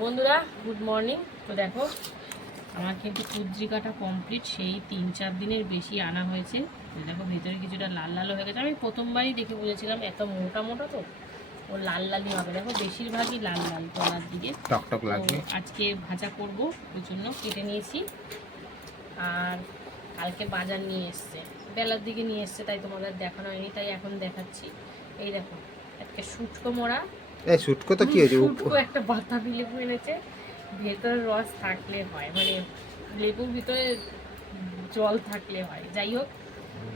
বন্ধুরা good morning তো দেখো আমার কিন্তু কুদ্রি কাটা কমপ্লিট সেই তিন চার দিনের বেশি আনা হয়েছে। দেখো ভেতরে কিছুটা লাল লাল হয়ে গেছে। আমি প্রথমবারই দেখে বুঝেছিলাম এত মোটা মোটা তো ও লাল লালই হবে। দেখো বেশিরভাগই লাল লাল তলার দিকে। টকটক তো লাগবে। আজকে ভাজা করব ওই জন্য কেটে নিয়েছি। আর কালকে বাজার নিয়ে এসছে। বেলার দিকে নিয়ে এসছে তাই তোমাদের দেখানো হয়নি তাই এখন দেখাচ্ছি। এই দেখো একটা শুটকো মোড়া এই শুটকো তো কি হয়েছে? শুটকো একটা বাতাবি লেবু এনেছে ভেতর রস থাকলে হয় মানে লেবুর ভিতরে জল থাকলে হয় যাই হোক।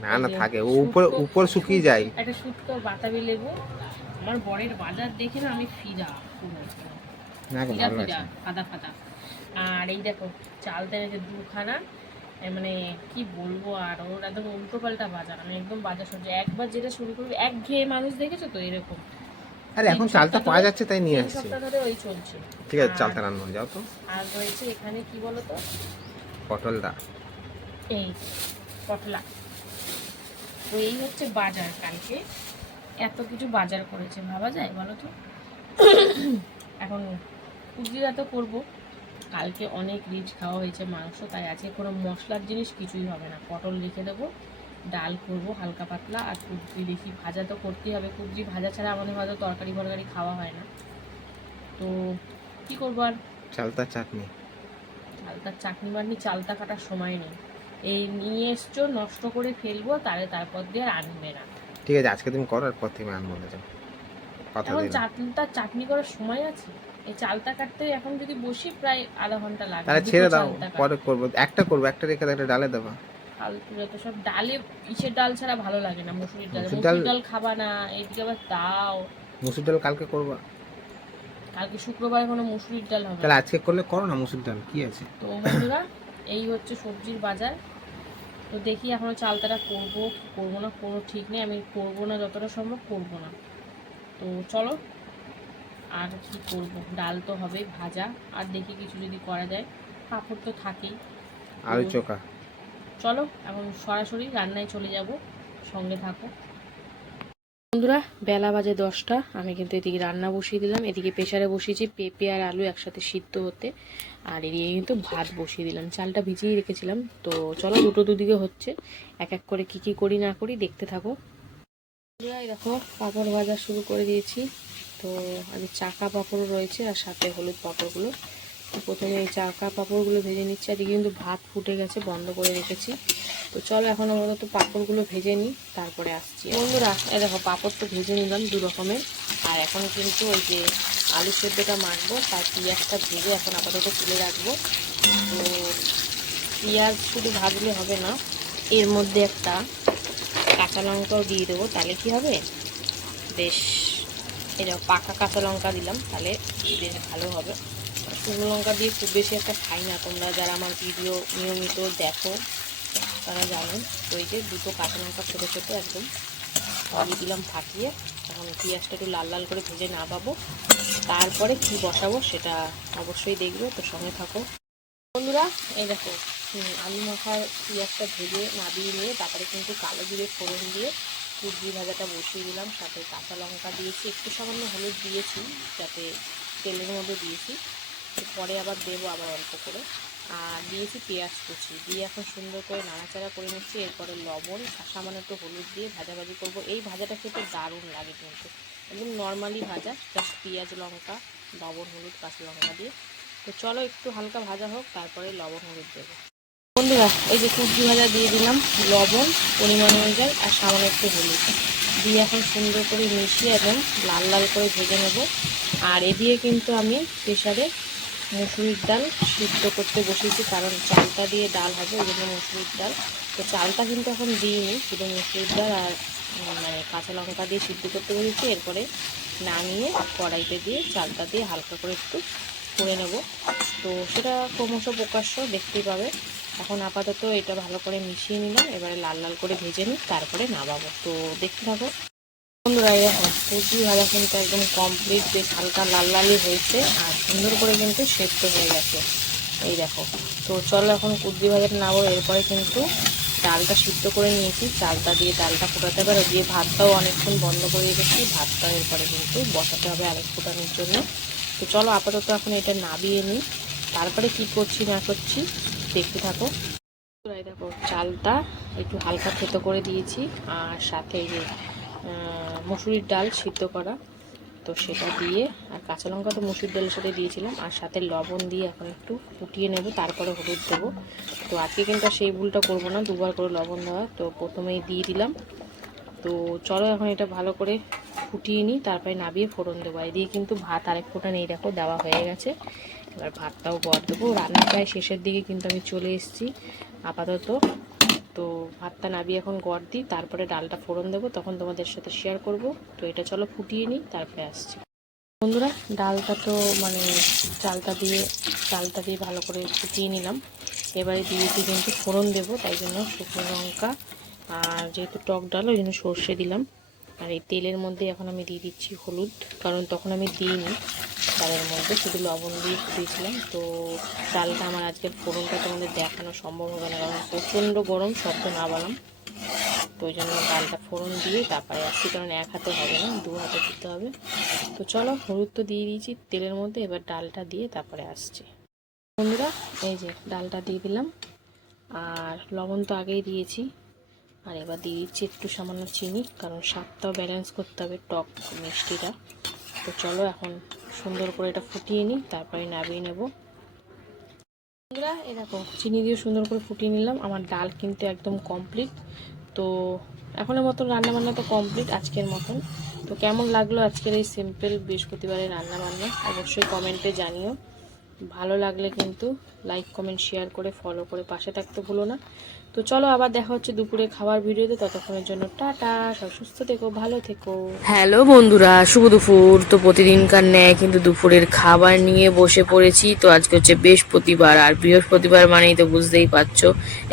না না থাকে ও উপর উপর শুকিয়ে যায়। একটা শুটকো বাতাবি লেবু আমার বরের বাজার দেখে না আমি ফিরা না গো, ফিরা ভালো ফিরা ফাদা ফাদা। আর এই দেখো চাল তেনেছে দুখানা মানে কি বলব আর ওর একদম উল্টো পাল্টা বাজার আমি একদম বাজার সবজি একবার যেটা শুরু করবি এক ঘেয়ে মানুষ দেখেছ তো এরকম? আরে এখন চালটা পাওয়া যাচ্ছে তাই নিয়ে আসছি। ওই চলছে। ঠিক আছে চালটা রান্না হয়ে যাও তো। আর রয়েছে এখানে কি বলতো? পটল দা এই পটলা। তো এই হচ্ছে বাজার কালকে। এত কিছু বাজার করেছে ভাবা যায় বলো তো? এখন কুজিরা তো করব। কালকে অনেক রিচ খাওয়া হয়েছে মাংস তাই আজকে কোনো মশলার জিনিস কিছুই হবে না। পটল রেখে দেবো। ডাল করব হালকা পাতলা আর কুবজি দেখি ভাজা তো করতেই হবে। কুবজি ভাজা ছাড়া আমাদের হয়তো তরকারি ফরকারি খাওয়া হয় না। তো কি করব আর? চালতা চাটনি। চালতার চাটনি বাটনি চালতা কাটার সময় নেই। এই নিয়ে এসছো নষ্ট করে ফেলব তাহলে তারপর দিয়ে আর আনবে না। ঠিক আছে আজকে তুমি করো আর পর থেকে আনব না এখন চাটনিটা চাটনি করার সময় আছে? এই চালতা কাটতে এখন যদি বসি প্রায় আধা ঘণ্টা লাগে তাহলে ছেড়ে দাও পরে করব। একটা করব একটা রেখে একটা ডালে দেবো। ফালতু যত সব ডালে ইসের ডাল ছাড়া ভালো লাগে না মুসুরির ডাল। মুসুরির ডাল- খাবা না এইদিকে আবার দাও। মুসুর ডাল কালকে করব? কালকে শুক্রবার কোনো মুসুরির ডাল হবে তাহলে আজকে করলে করো না মুসুর ডাল কি আছে? তো বন্ধুরা এই হচ্ছে সবজির বাজার। তো দেখি এখনও চালতাটা করব করব না কোনো ঠিক নেই আমি করব না যতটা সম্ভব করব না। তো চলো আর কি করব? ডাল তো হবে ভাজা আর দেখি কিছু যদি করা যায়। পাঁপড় তো থাকেই। আলু। চোখা। চলো এখন সরাসরি রান্নায় চলে যাব সঙ্গে থাকো। বন্ধুরা বেলা বাজে দশটা আমি কিন্তু এদিকে রান্না বসিয়ে দিলাম। এদিকে প্রেশারে বসিয়েছি পেঁপে আর আলু একসাথে সিদ্ধ হতে। আর এদিকে কিন্তু ভাত বসিয়ে দিলাম। চালটা ভিজিয়ে রেখেছিলাম। তো চলো দুটো দুদিকে হচ্ছে। এক এক করে কি কি করি না করি দেখতে থাকো। বন্ধুরা, দেখো পাঁপড় ভাজা শুরু করে দিয়েছি। তো আজ চাকা পাঁপড়ও রয়েছে আর সাথে হলুদ পাঁপড়গুলো। প্রথমে এই চাকা পাঁপড়গুলো ভেজে নিচ্ছি। আর কিন্তু ভাত ফুটে গেছে, বন্ধ করে রেখেছি। তো চলো এখন আপাতত পাঁপড়গুলো ভেজে নিই, তারপরে আসছি। বন্ধুরা দেখো, পাঁপড় তো ভেজে নিলাম দু রকমের। আর এখন কিন্তু ওই যে আলু সেদ্ধটা মাখবো, তার পেঁয়াজটা ভেজে এখন আপাতত তুলে রাখব। তো পেঁয়াজ শুধু ভাজলে হবে না, এর মধ্যে একটা কাঁচা লঙ্কাও দিয়ে দেবো, তাহলে কি হবে? বেশ। এটা পাকা কাঁচা লঙ্কা দিলাম, তাহলে বেশ ভালো হবে। শুকনো লঙ্কা দিয়ে খুব বেশি একটা খাই না, তোমরা যারা আমার ভিডিও নিয়মিত দেখো, তারা জানেন এই যে দুটো কাঁচা লঙ্কা ছোটো ছোটো একদম দিয়ে দিলাম ফাটিয়ে। এখন পেঁয়াজটা একটু লাল লাল করে ভেজে নামাবো তারপরে কি বসাবো সেটা অবশ্যই দেখবে, তো সঙ্গে থাকো। বন্ধুরা, এই দেখো আলু মাখার পেঁয়াজটা ভেজে নাবিয়ে নিয়ে, তারপরে কিন্তু কালো জিরে ফোড়ন দিয়ে কুর্জি ভাজাটা বসিয়ে দিলাম, সাথে কাঁচা লঙ্কা দিয়েছি, একটু সামান্য হলুদ দিয়েছি, যাতে তেলের মধ্যে দিয়েছি। পরে আবার দেবো আবার অল্প করে। আর দিয়েছি পেঁয়াজ কুচি, দিয়ে এখন সুন্দর করে নাড়াচাড়া করে নিচ্ছি, এরপরে লবণ, সামান্য একটু হলুদ দিয়ে ভাজাভাজি করব। এই ভাজাটা খেতে দারুণ লাগে কিন্তু। একদম নর্মালি ভাজা জাস্ট পেঁয়াজ লঙ্কা, লবণ, হলুদ, কাঁচা লঙ্কা দিয়ে। তো চলো একটু হালকা ভাজা হোক, তারপরে লবণ, হলুদ দেবো। বন্ধুরা এই যে কুচি ভাজা দিয়ে দিলাম, লবণ, পরিমাণ অনুযায়ী, আর সামান্য একটু হলুদ। দিয়ে এখন সুন্দর করে মিশিয়ে এবং লাল লাল করে ভেজে নেব। আর এ দিয়ে কিন্তু আমি প্রেশারে মুসুরির ডাল সিদ্ধ করতে বসিয়েছি কারণ চালটা দিয়ে ডাল হবে ওই জন্য মুসুরির ডাল। তো চালটা কিন্তু এখন দিইনি, শুধু মুসুরির ডাল আর মানে কাঁচা লঙ্কা দিয়ে সিদ্ধ করতে বসেছি। এরপরে নামিয়ে কড়াইতে দিয়ে চালটা দিয়ে হালকা করে একটু করে নেব। তো সেটা ক্রমশ প্রকাশ্য দেখতেই পাবে। এখন আপাতত এটা ভালো করে মিশিয়ে নিলাম, এবারে লাল লাল করে ভেজে নিই তারপরে নামাবো। তো দেখতে থাকো। বন্ধুরা, এই সবজি ভাজা কিন্তু একদম কমপ্লিট বেশ হালকা লাল লালই হয়েছে, আর সুন্দর করে কিন্তু সেদ্ধ হয়ে গেছে। এই দেখো, তো চলো এখন কুদ্রি ভাজাটা নাবো এরপরে কিন্তু ডালটা সিদ্ধ করে নিয়েছি। চালটা দিয়ে ডালটা ফোটাতে পারে, দিয়ে ভাতটাও অনেকক্ষণ বন্ধ করে রেখেছি। ভাতটা এরপরে কিন্তু বসাতে হবে আরেক ফোটানোর জন্য। তো চলো আপাতত এখন এটা নাবিয়ে নিই। তারপরে কি করছি না করছি দেখতে থাকো। এই দেখো চালটা একটু হালকা থেতো করে দিয়েছি, আর সাথে যে মুসুরির ডাল সিদ্ধ করা। তো সেটা দিয়ে, আর কাঁচা লঙ্কা তো মুসুর ডালের সাথে দিয়েছিলাম, আর সাথে লবণ দিয়ে এখন একটু ফুটিয়ে নেব, তারপরে হলুদ দেবো। তো আজকে কিন্তু সেই ভুলটা করব না, দুবার করে লবণ দেওয়া। তো প্রথমেই দিয়ে দিলাম। তো চলো এখন এটা ভালো করে ফুটিয়ে নিই, তারপরে নাবিয়ে ফোড়ন দেবো। এদিকে কিন্তু ভাত আরেক ফোঁটা নেই, দেখো, দেওয়া হয়ে গেছে। এবার ভাতটাও গড় দেবো। রান্না প্রায় শেষের দিকে কিন্তু আমি চলে এসেছি, আপাতত। তো ভাতটা নাবিয়ে এখন গড় দিই, তারপরে ডালটা ফোড়ন দেবো, তখন তোমাদের সাথে শেয়ার করব। তো এটা চলো ফুটিয়ে নিই, তারপরে আসছি। বন্ধুরা, ডালটা তো মানে চালটা দিয়ে চালটা দিয়ে ভালো করে ফুটিয়ে নিলাম। এবারে দিয়েছি কিন্তু ফোড়ন দেবো, তাই জন্য শুকনো লঙ্কা আর যেহেতু টক ডাল, ওই জন্য সর্ষে দিলাম। আর এই তেলের মধ্যে এখন আমি দিয়ে দিচ্ছি হলুদ, কারণ তখন আমি দিইনি। ডালের মধ্যে শুধু লবণ দিয়ে ফুটিয়েছিলাম তো চালটা আমার আজকের ফোড়নটা তোমাদের দেখানো সম্ভব হবে না, কারণ প্রচণ্ড গরম, শব্দ না বালাম তো ওই জন্য ডালটা ফোড়ন দিয়ে তারপরে আসছি, কারণ এক হাতে হবে না, দু হাতে দিতে হবে। তো চলো, হলুদ তো দিয়ে দিয়েছি তেলের মধ্যে, এবার ডালটা দিয়ে তারপরে আসছি। বন্ধুরা, এই যে ডালটা দিয়ে দিলাম, আর লবণ তো আগেই দিয়েছি। আর এবার দিয়ে দিচ্ছি একটু সামান্য চিনি, কারণ স্বাদটাও ব্যালেন্স করতে হবে টক মিষ্টিটা। তো চলো এখন সুন্দর করে এটা ফুটিয়ে নিই, তারপরে নামিয়ে নেব। এরকম চিনি দিয়ে সুন্দর করে ফুটিয়ে নিলাম। আমার ডাল কিন্তু একদম কমপ্লিট তো এখনের মতন রান্না বান্না তো কমপ্লিট আজকের মতন। তো কেমন লাগল আজকের এই সিম্পল বৃহস্পতিবারের রান্না বান্না অবশ্যই কমেন্টে জানিও। ভালো লাগলে কিন্তু লাইক কমেন্ট শেয়ার করে ফলো করে পাশে থাকতে ভুলো না। তো চলো আবার দেখা হচ্ছে দুপুরে খাবার ভিডিওতে। ততক্ষণের জন্য টাটা সব সুস্থ থেকো, ভালো থেকো। হ্যালো বন্ধুরা, শুভ দুপুর। তো প্রতিদিনকার ন্যায় কিন্তু দুপুরের খাবার নিয়ে বসে পড়েছি। তো আজকে হচ্ছে বৃহস্পতিবার, আর বৃহস্পতিবার মানেই তো বুঝতেই পারছ,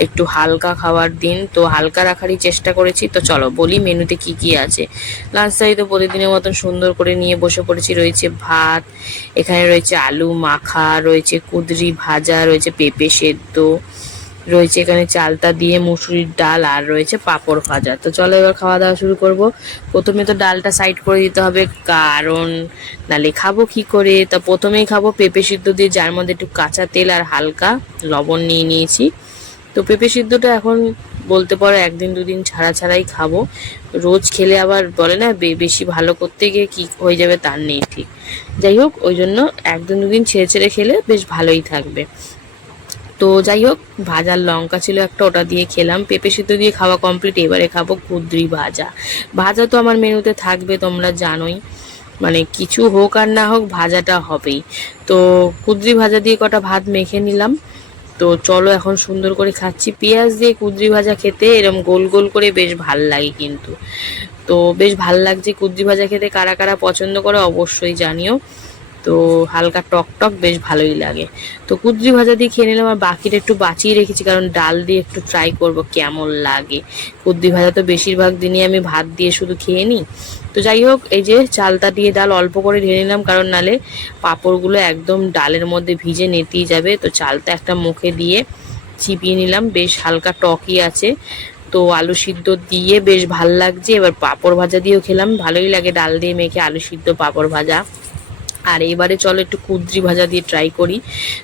একটু হালকা খাবার দিন। তো হালকা রাখারই চেষ্টা করেছি। তো চলো বলি মেনুতে কি কি আছে। লাঞ্চটাই তো প্রতিদিনের মতন সুন্দর করে নিয়ে বসে পড়েছি। রয়েছে ভাত, এখানে রয়েছে আলু মাখা রয়েছে কুদরি ভাজা, রয়েছে পেঁপে সেদ্ধ, রয়েছে এখানে চালতা দিয়ে মুসুরির ডাল, আর রয়েছে পাঁপড় ভাজা। তো চলো এবার খাওয়া দাওয়া শুরু করব। প্রথমে তো ডালটা সাইড করে দিতে হবে, কারণ নালে খাব কি করে? তা প্রথমেই খাব পেঁপে সিদ্ধ দিয়ে, যার মধ্যে একটু কাঁচা তেল আর হালকা লবণ নিয়ে নিয়েছি। তো পেঁপে সিদ্ধটা এখন বলতে পারো একদিন দুদিন ছাড়া ছাড়াই খাব। রোজ খেলে আবার বলে না বেশি ভালো করতে গিয়ে কি হয়ে যাবে তার নেই ঠিক। যাই হোক, ওই জন্য একদিন দুদিন ছেড়ে ছেড়ে খেলে বেশ ভালোই থাকবে। তো যাই হোক, ভাজার লঙ্কা ছিল একটা, ওটা দিয়ে খেলাম। পেঁপে সিদ্ধ দিয়ে খাওয়া কমপ্লিট এবারে খাব কুদ্রি ভাজা। ভাজা তো আমার মেনুতে থাকবে, তোমরা জানোই। মানে কিছু হোক আর না হোক, ভাজাটা হবেই। তো কুদ্রি ভাজা দিয়ে কটা ভাত মেখে নিলাম। তো চলো এখন সুন্দর করে খাচ্ছি। পেঁয়াজ দিয়ে কুদ্রি ভাজা খেতে এরম গোল গোল করে বেশ ভালো লাগে কিন্তু। তো বেশ ভালো লাগছে কুদ্রি ভাজা খেতে। কারা কারা পছন্দ করে অবশ্যই জানিও। তো হালকা টক টক বেশ ভালোই লাগে। তো কুদ্রি ভাজা দিয়ে খেয়ে নিলাম আর বাকিটা একটু বাঁচিয়ে রেখেছি, কারণ ডাল দিয়ে একটু ট্রাই করব কেমন লাগে। কুদ্রি ভাজা তো বেশিরভাগ দিনই আমি ভাত দিয়ে শুধু খেয়ে নিই। তো যাই হোক, এই যে চালতা দিয়ে ডাল অল্প করে ঢেলে নিলাম, কারণ নালে পাঁপড়গুলো একদম ডালের মধ্যে ভিজে নেতিয়ে যাবে। তো চালটা একটা মুখে দিয়ে চিপিয়ে নিলাম, বেশ হালকা টকই আছে। তো আলু সিদ্ধ দিয়ে বেশ ভালো লাগছে। এবার পাঁপড় ভাজা দিয়েও খেলাম, ভালোই লাগে ডাল দিয়ে মেখে আলু সিদ্ধ পাঁপড় ভাজা। আর এবারে চলো একটু কুদ্রি ভাজা দিয়ে ট্রাই করি।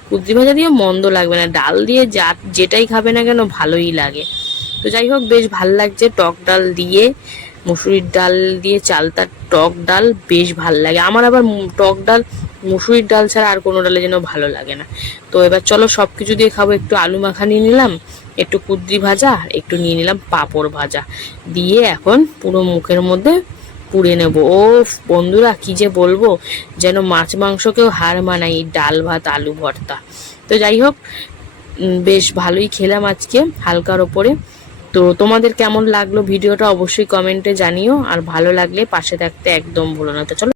কুদ্রি ভাজা দিয়ে মন্দ লাগবে না। ডাল দিয়ে যা, যেটাই খাবে না কেন ভালোই লাগে। তো যাই হোক, বেশ ভালো লাগছে টক ডাল দিয়ে। মুসুরির ডাল দিয়ে চালতার টক ডাল বেশ ভালো লাগে। আমার আবার টক ডাল, মুসুরির ডাল ছাড়া আর কোনো ডালে যেন ভালো লাগে না। তো এবার চলো সব কিছু দিয়ে খাব। একটু আলু মাখা নিয়ে নিলাম, একটু কুদ্রি ভাজা একটু নিয়ে নিলাম পাঁপড় ভাজা। দিয়ে এখন পুরো মুখের মধ্যে পুড়ে নেব। ও বন্ধুরা, কি যে বলব? যেন মাছ মাংসকেও হার মানাই ডাল ভাত, আলু ভর্তা। তো যাই হোক বেশ ভালোই খেলাম আজকে হালকার ওপরে। তো তোমাদের কেমন লাগল ভিডিওটা অবশ্যই কমেন্টে জানিও, আর ভালো লাগলে পাশে থাকতে একদম ভুলো না। তো চলো।